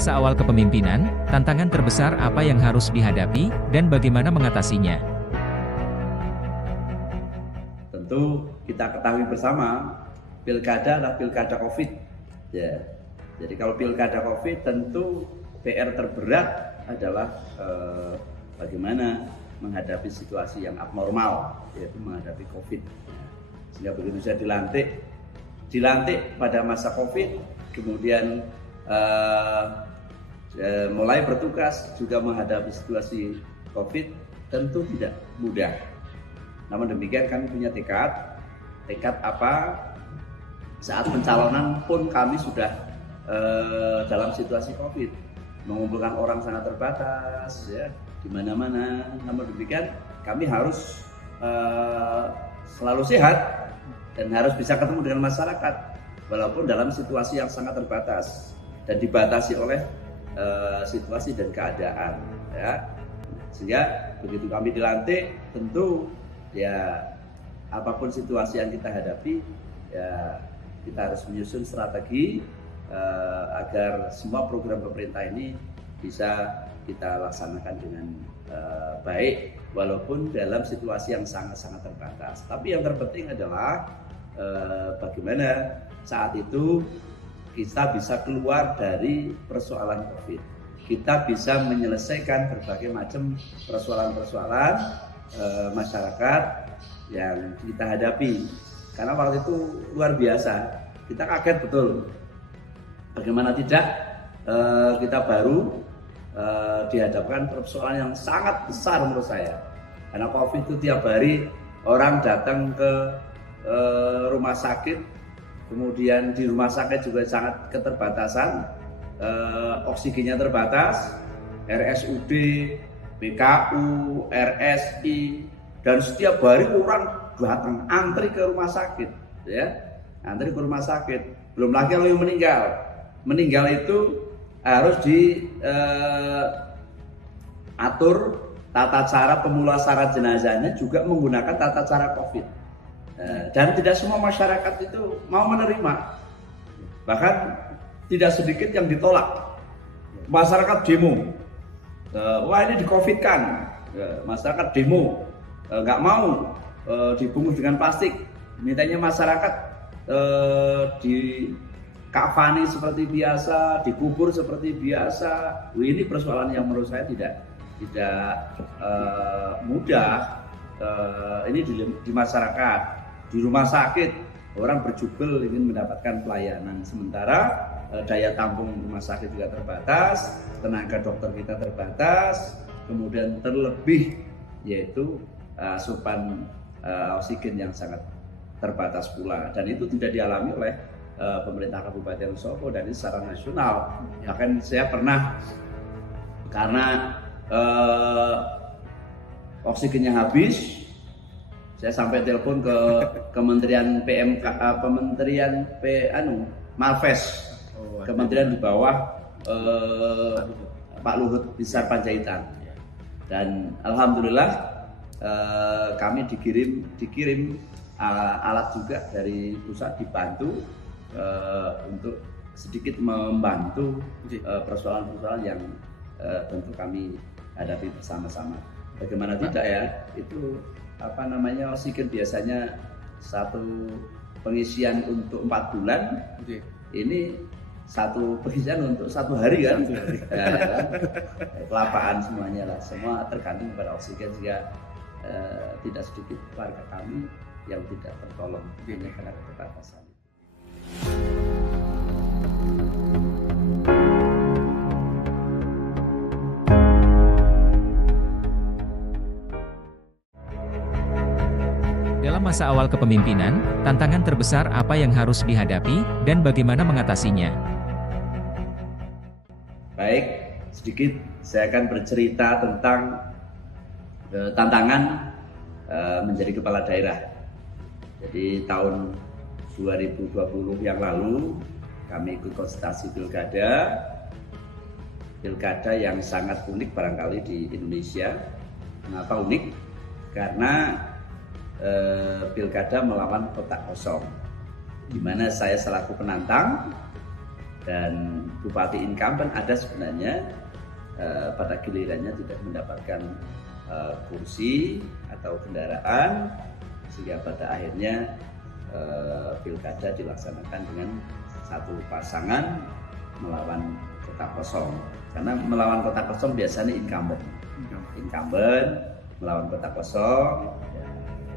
masa awal kepemimpinan, tantangan terbesar apa yang harus dihadapi, dan bagaimana mengatasinya? Tentu kita ketahui bersama, pilkada adalah pilkada COVID. Ya, jadi kalau pilkada COVID tentu PR terberat adalah bagaimana menghadapi situasi yang abnormal, yaitu menghadapi COVID. Sehingga begitu saya dilantik pada masa COVID, kemudian mulai bertugas juga menghadapi situasi COVID, tentu tidak mudah. Namun demikian kami punya tekad apa, saat pencalonan pun kami sudah dalam situasi COVID, mengumpulkan orang sangat terbatas, ya, di mana-mana. Namun demikian kami harus selalu sehat dan harus bisa ketemu dengan masyarakat, walaupun dalam situasi yang sangat terbatas dan dibatasi oleh situasi dan keadaan, ya. Sehingga begitu kami dilantik, tentu ya apapun situasi yang kita hadapi, ya kita harus menyusun strategi agar semua program pemerintah ini bisa kita laksanakan dengan baik, walaupun dalam situasi yang sangat-sangat terbatas. Tapi yang terpenting adalah bagaimana saat itu kita bisa keluar dari persoalan COVID. Kita bisa menyelesaikan berbagai macam persoalan-persoalan masyarakat yang kita hadapi. Karena waktu itu luar biasa, kita kaget betul. Bagaimana tidak, kita baru dihadapkan persoalan yang sangat besar menurut saya. Karena COVID itu tiap hari orang datang ke rumah sakit, kemudian di rumah sakit juga sangat keterbatasan, oksigennya terbatas, RSUD, PKU, RSI, dan setiap hari orang datang antri ke rumah sakit, ya, antri ke rumah sakit. Belum lagi kalau yang meninggal itu harus diatur tata cara pemulasaran jenazahnya juga menggunakan tata cara COVID. Dan tidak semua masyarakat itu mau menerima, bahkan tidak sedikit yang ditolak. Masyarakat demo, wah ini di-COVID-kan, masyarakat demo, nggak mau dibungkus dengan plastik, mintanya masyarakat dikafani seperti biasa, dikubur seperti biasa. Ini persoalan yang menurut saya tidak mudah. Ini di masyarakat. Di rumah sakit orang berjubel ingin mendapatkan pelayanan, sementara daya tampung rumah sakit juga terbatas, tenaga dokter kita terbatas, kemudian terlebih yaitu asupan oksigen yang sangat terbatas pula, dan itu tidak dialami oleh pemerintah Kabupaten Solo dan ini secara nasional. Bahkan saya pernah, karena oksigennya habis, saya sampai telepon ke Kementerian Malves, kementerian di bawah Pak Luhut Binsar Panjaitan, dan alhamdulillah kami dikirim alat juga dari pusat, dibantu untuk sedikit membantu persoalan-persoalan yang tentu kami hadapi bersama-sama. Bagaimana tidak ya, itu oksigen biasanya satu pengisian untuk 4 bulan, ini satu pengisian untuk 1 hari kan. Kelapaan semuanya lah, semua tergantung pada oksigen, sehingga tidak sedikit warga kami yang tidak tertolong hanya karena keterbatasan. Dalam masa awal kepemimpinan, tantangan terbesar apa yang harus dihadapi, dan bagaimana mengatasinya? Baik, sedikit saya akan bercerita tentang tantangan menjadi kepala daerah. Jadi tahun 2020 yang lalu kami ikut konsultasi pilkada yang sangat unik barangkali di Indonesia. Mengapa unik? Karena pilkada melawan kotak kosong, di mana saya selaku penantang dan bupati incumbent ada sebenarnya pada gilirannya tidak mendapatkan kursi atau kendaraan, sehingga pada akhirnya pilkada dilaksanakan dengan satu pasangan melawan kota kosong. Karena melawan kota kosong biasanya incumbent melawan kota kosong, ya.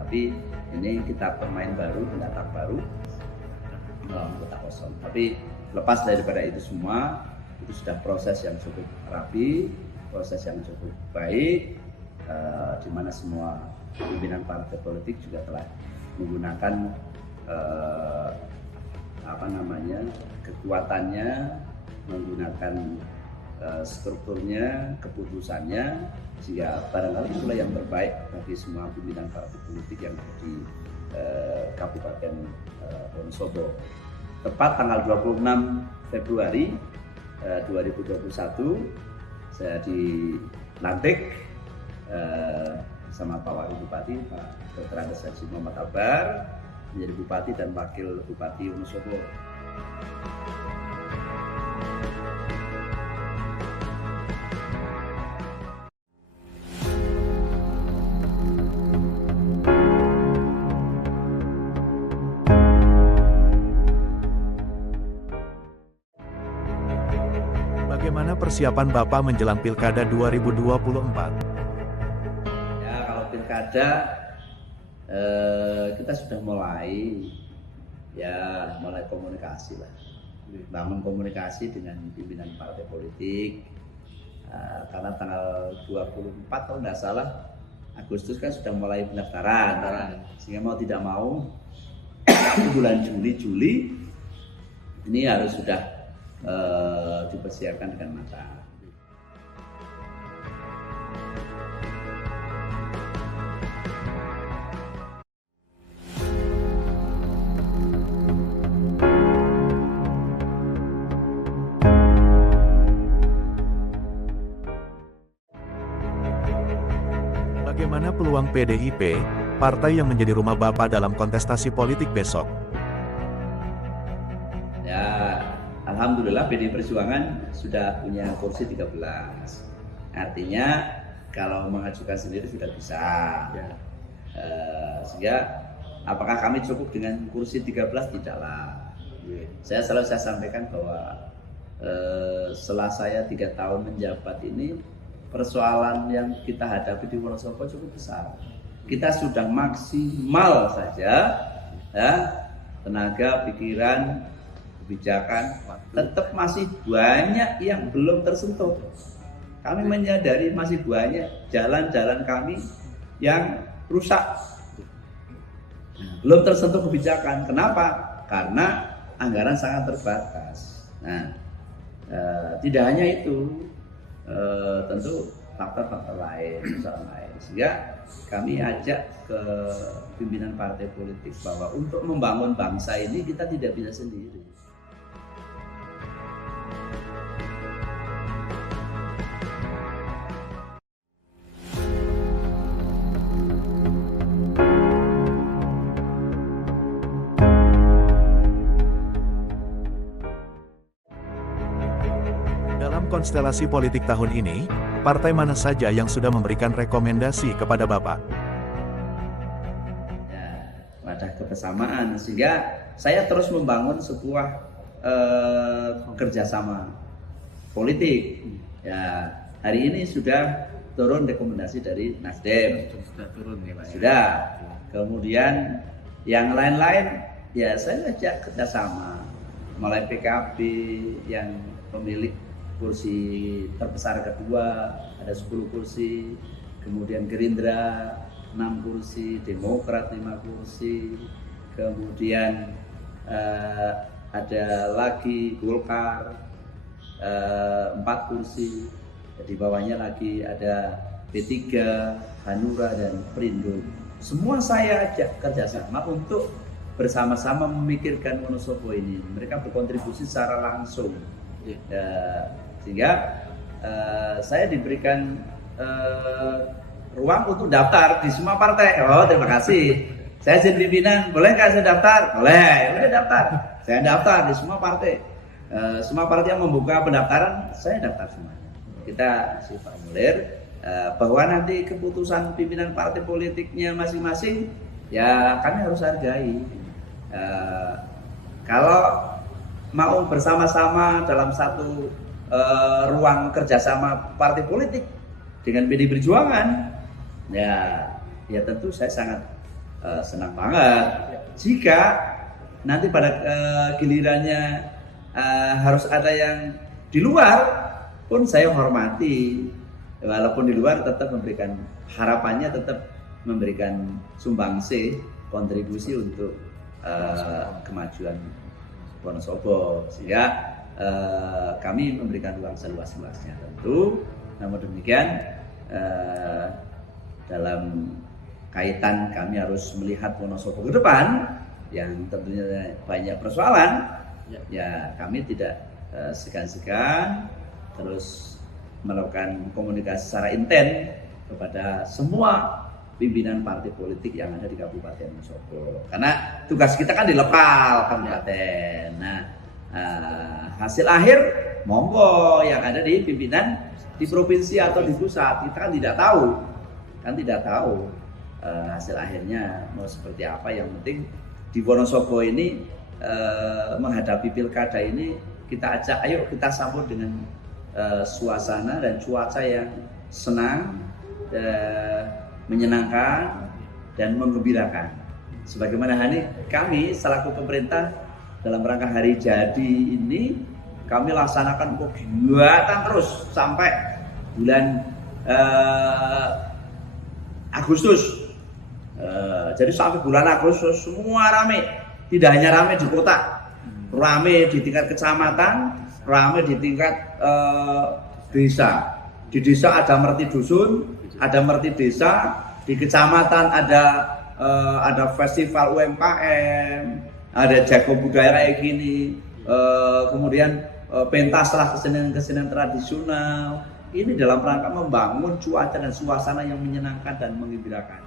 Tapi ini kita pemain baru, pendatang baru melawan kota kosong. Tapi lepas daripada itu semua, itu sudah proses yang cukup rapi, proses yang cukup baik, di mana semua pimpinan partai politik juga telah menggunakan kekuatannya, menggunakan strukturnya, keputusannya, sehingga barangkali itulah yang terbaik bagi semua pimpinan partai politik yang ada di Kabupaten Wonosobo. Tepat tanggal 26 Februari 2021 saya dilantik bersama Pak Wakil Bupati Pak Dr. Andes Haji Muhammad Akbar menjadi Bupati dan Wakil Bupati Wonosobo. Bagaimana persiapan Bapak menjelang Pilkada 2024? Ya, kalau Pilkada kita sudah mulai komunikasi lah, bangun komunikasi dengan pimpinan partai politik, karena tanggal 24 kalau nggak salah Agustus kan sudah mulai pendaftaran, sehingga mau tidak mau bulan Juli ini harus sudah dipersiapkan dengan matang. Bagaimana peluang PDIP, partai yang menjadi rumah Bapak dalam kontestasi politik besok? Ya, alhamdulillah PDI Perjuangan sudah punya kursi 13. Artinya kalau mengajukan sendiri sudah bisa. Ya. Sehingga apakah kami cukup dengan kursi 13? Tidaklah. Ya. Saya sampaikan bahwa setelah saya 3 tahun menjabat ini, persoalan yang kita hadapi di Wonosobo cukup besar. Kita sudah maksimal saja, ya, tenaga, pikiran, kebijakan, tetap masih banyak yang belum tersentuh. Kami menyadari masih banyak jalan-jalan kami yang rusak, belum tersentuh kebijakan. Kenapa? Karena anggaran sangat terbatas. Nah, tidak hanya itu, tentu faktor-faktor lain, persoalan lain. Sehingga kami ajak ke pimpinan partai politik bahwa untuk membangun bangsa ini kita tidak bisa sendiri. Dalam konstelasi politik tahun ini, partai mana saja yang sudah memberikan rekomendasi kepada Bapak? Ya, ada kebersamaan, sehingga saya terus membangun sebuah kerjasama politik. Ya, hari ini sudah turun rekomendasi dari Nasdem. Sudah turun ya, Pak. Sudah. Kemudian yang lain-lain, ya saya ajak kerjasama. Mulai PKB yang pemilik kursi terbesar kedua ada 10 kursi, kemudian Gerindra 6 kursi, Demokrat 5 kursi, kemudian ada lagi Golkar 4 kursi, di bawahnya lagi ada P3, Hanura dan Perindo. Semua saya ajak kerjasama untuk bersama-sama memikirkan Wonosobo ini. Mereka berkontribusi secara langsung. Sehingga saya diberikan ruang untuk daftar di semua partai. Oh, terima kasih. Saya jadi pimpinan, boleh nggak saya daftar? Boleh, udah daftar. Saya daftar di semua partai. semua partai yang membuka pendaftaran, saya daftar semuanya. Kita isi formulir, bahwa nanti keputusan pimpinan partai politiknya masing-masing, ya kami harus hargai. Kalau mau bersama-sama dalam satu ruang kerjasama partai politik dengan PDI Perjuangan, ya tentu saya sangat senang banget. Jika nanti pada gilirannya harus ada yang di luar pun saya hormati, walaupun di luar tetap memberikan harapannya, tetap memberikan sumbangsi kontribusi untuk kemajuan Wonosobo, sehingga kami memberikan ruang seluas-luasnya tentu. Namun demikian dalam kaitan kami harus melihat Wonosobo ke depan yang tentunya banyak persoalan, ya kami tidak segan-segan terus melakukan komunikasi secara intens kepada semua pimpinan partai politik yang ada di Kabupaten Wonosobo. Karena tugas kita kan di lokal kabupaten. Nah, hasil akhir monggo yang ada di pimpinan di provinsi atau di pusat, kita kan tidak tahu hasil akhirnya mau seperti apa. Yang penting di Wonosobo ini menghadapi pilkada ini kita ajak, ayo kita sambut dengan suasana dan cuaca yang senang, menyenangkan dan menggembirakan. Sebagaimana kami selaku pemerintah dalam rangka hari jadi ini, kami laksanakan kegiatan terus sampai bulan Agustus. Jadi sampai bulan Agustus semua rame, tidak hanya rame di kota, rame di tingkat kecamatan, rame di tingkat desa. Di desa ada merti dusun, ada merti desa, di kecamatan ada festival UMKM, ada jago budaya kayak gini, kemudian pentas lah kesenian tradisional. Ini dalam rangka membangun cuaca dan suasana yang menyenangkan dan menggembirakan.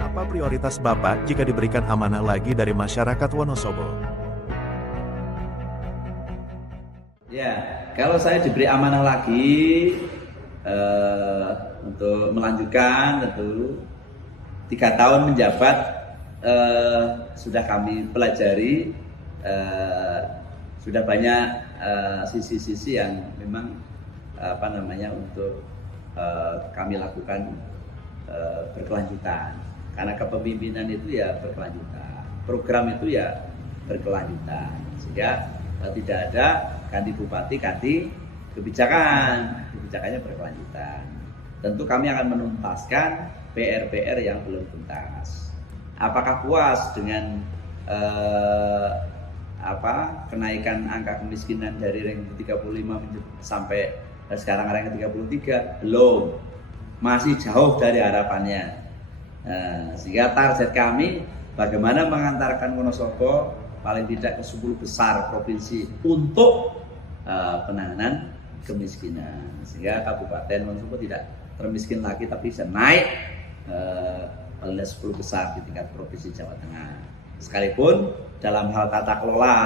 Apa prioritas Bapak jika diberikan amanah lagi dari masyarakat Wonosobo? Ya, kalau saya diberi amanah lagi untuk melanjutkan, tentu 3 tahun menjabat sudah kami pelajari, sudah banyak sisi-sisi yang memang untuk kami lakukan berkelanjutan. Karena kepemimpinan itu ya berkelanjutan, program itu ya berkelanjutan, sehingga tidak ada ganti bupati, ganti kebijakannya berkelanjutan. Tentu kami akan menuntaskan PR-PR yang belum tuntas. Apakah puas dengan kenaikan angka kemiskinan dari ranking 35 sampai sekarang ranking 33? Belum, masih jauh dari harapannya. Sehingga target kami bagaimana mengantarkan Wonosobo paling tidak ke 10 besar provinsi untuk penanganan kemiskinan, sehingga Kabupaten Wonosobo tidak termiskin lagi tapi bisa naik paling tidak 10 besar di tingkat provinsi Jawa Tengah. Sekalipun dalam hal tata kelola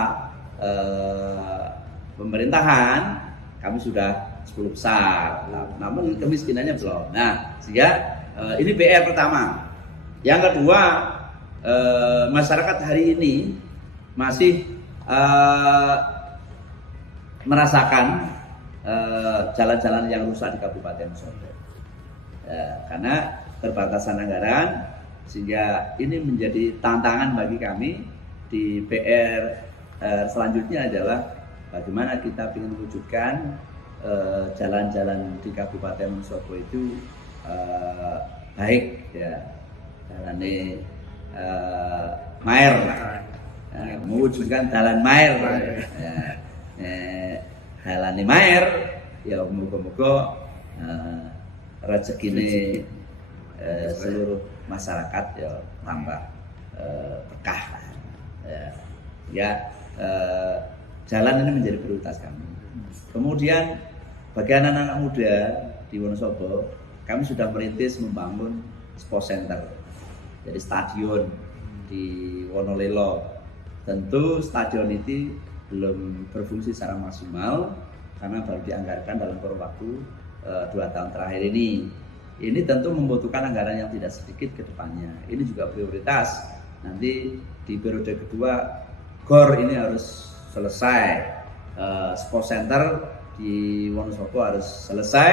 pemerintahan kami sudah 10 besar, namun kemiskinannya belum. Nah, sehingga ini PR pertama. Yang kedua, masyarakat hari ini masih merasakan jalan-jalan yang rusak di Kabupaten Wonosobo, karena terbatasan anggaran, sehingga ini menjadi tantangan bagi kami. Di PR selanjutnya adalah bagaimana kita ingin mewujudkan jalan-jalan di Kabupaten Wonosobo itu baik, ya, jalan Maer, mewujudkan jalan Maer, jalan Maer, ya moga-moga rezeki ini seluruh masyarakat ya tambah berkah. Ya, jalan ini menjadi prioritas kami. Kemudian bagi anak-anak muda di Wonosobo, kami sudah merintis membangun sports center, jadi stadion di Wonolelo. Tentu stadion itu belum berfungsi secara maksimal karena baru dianggarkan dalam kurun waktu 2 tahun terakhir ini. Ini tentu membutuhkan anggaran yang tidak sedikit ke depannya. Ini juga prioritas. Nanti di periode kedua GOR ini harus selesai, sports center di Wonosobo harus selesai,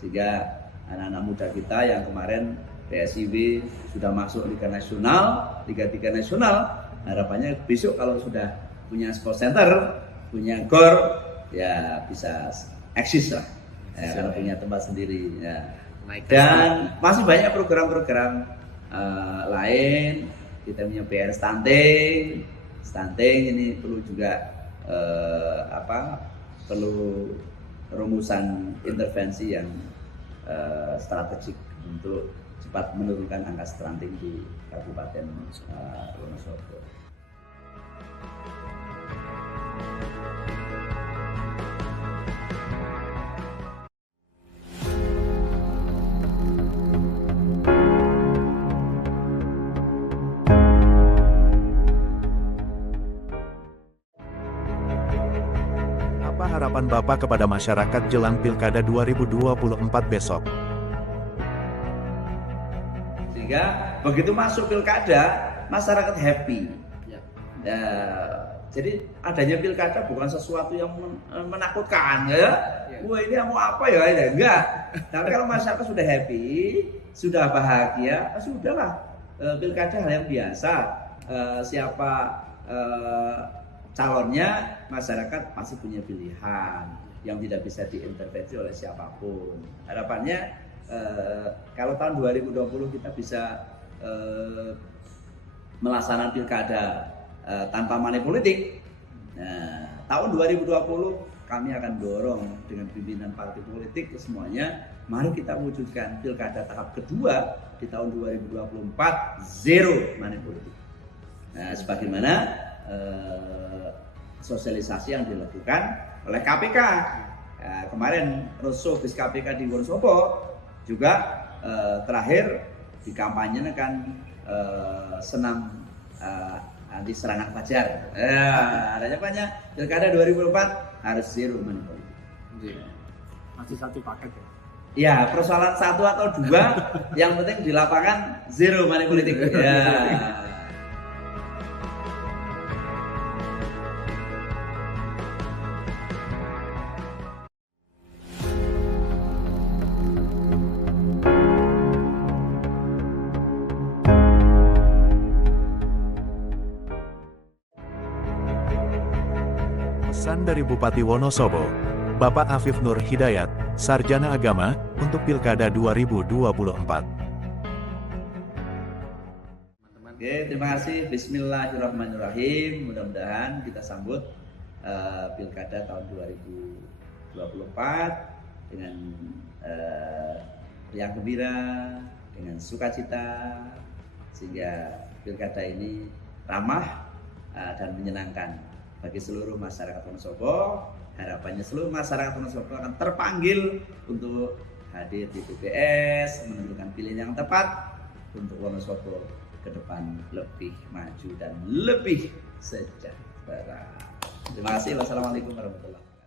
sehingga anak-anak muda kita yang kemarin PSIB sudah masuk Liga Nasional, Liga 3 Nasional, harapannya besok kalau sudah punya sports center, punya GOR, ya bisa eksis lah, kalau punya tempat sendiri. Ya. Dan masih banyak program-program lain. Kita punya PR stunting ini perlu juga perlu rumusan intervensi yang strategik untuk cepat menurunkan angka stunting di Kabupaten Wonosobo. Apa harapan Bapak kepada masyarakat jelang Pilkada 2024 besok? Sehingga begitu masuk pilkada, masyarakat happy. Ya, jadi adanya pilkada bukan sesuatu yang menakutkan, ya. Wah, ini mau apa ya? Enggak. Tapi kalau masyarakat sudah happy, sudah bahagia, sudahlah. Pilkada hal yang biasa. Siapa calonnya, masyarakat pasti punya pilihan yang tidak bisa diintervensi oleh siapapun. Harapannya kalau tahun 2020 kita bisa melaksanakan pilkada tanpa money politik. Nah, tahun 2020 kami akan dorong dengan pimpinan partai politik semuanya, mari kita wujudkan pilkada tahap kedua di tahun 2024 zero money politik. Nah, sebagaimana sosialisasi yang dilakukan oleh KPK. Kemarin Rosso bis KPK di Wonosobo juga terakhir dikampanyekan senam anti serangan fajar. Harapannya pilkada 2004 harus zero money politik. Masih satu paket ya? Ya, persoalan 1 atau 2 yang penting di lapangan zero money politik. Ya. Pesan dari Bupati Wonosobo, Bapak Afif Nur Hidayat, Sarjana Agama, untuk Pilkada 2024. Oke, terima kasih. Bismillahirrahmanirrahim. Mudah-mudahan kita sambut Pilkada tahun 2024 dengan riang gembira, dengan sukacita, sehingga Pilkada ini ramah dan menyenangkan bagi seluruh masyarakat Wonosobo. Harapannya seluruh masyarakat Wonosobo akan terpanggil untuk hadir di TPS, menentukan pilihan yang tepat untuk Wonosobo ke depan lebih maju dan lebih sejahtera. Terima kasih. Wassalamualaikum warahmatullahi wabarakatuh.